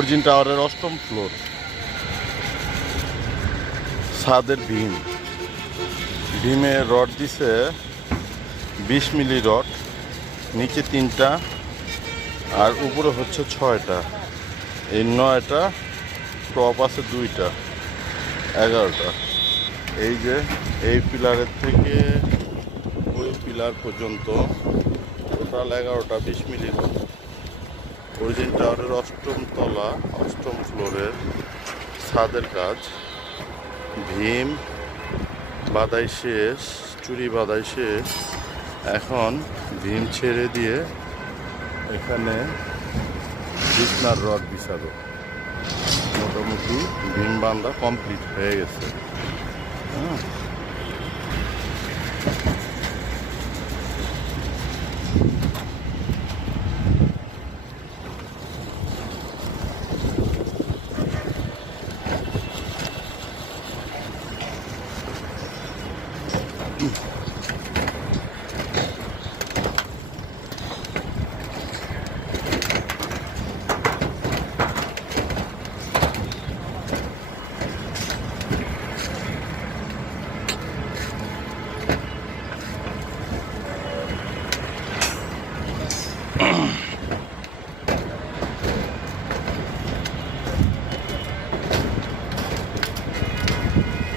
Origin টাওয়ারের 8ম floor, ছাদের ভীমে রড দিছে 20 মিলি রড, নিচে 3টা আর উপরে হচ্ছে 6টা, এই 9টা, টপ আছে 2টা, 11টা। এই যে এই পিলারের থেকে ওই পিলার পর্যন্ত টোটাল 11টা 20 মিলি রড। অরিজিন টাওয়ারের 8ম তলা 8ম ফ্লোরের ছাদের কাজ, ভীম বাদাই শেষ, চুরি বাদাই শেষ। এখন ভীম ছেড়ে দিয়ে এখানে বিছনার রড বিছাবে। মোটামুটি ভীম বান্ধা কমপ্লিট হয়ে গেছে। হ্যাঁ,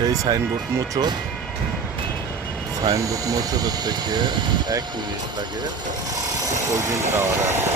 এই সাইনবোর্ড মোচরের থেকে 1 মিনিট লাগে অরিজিন টাওয়ারে আসা।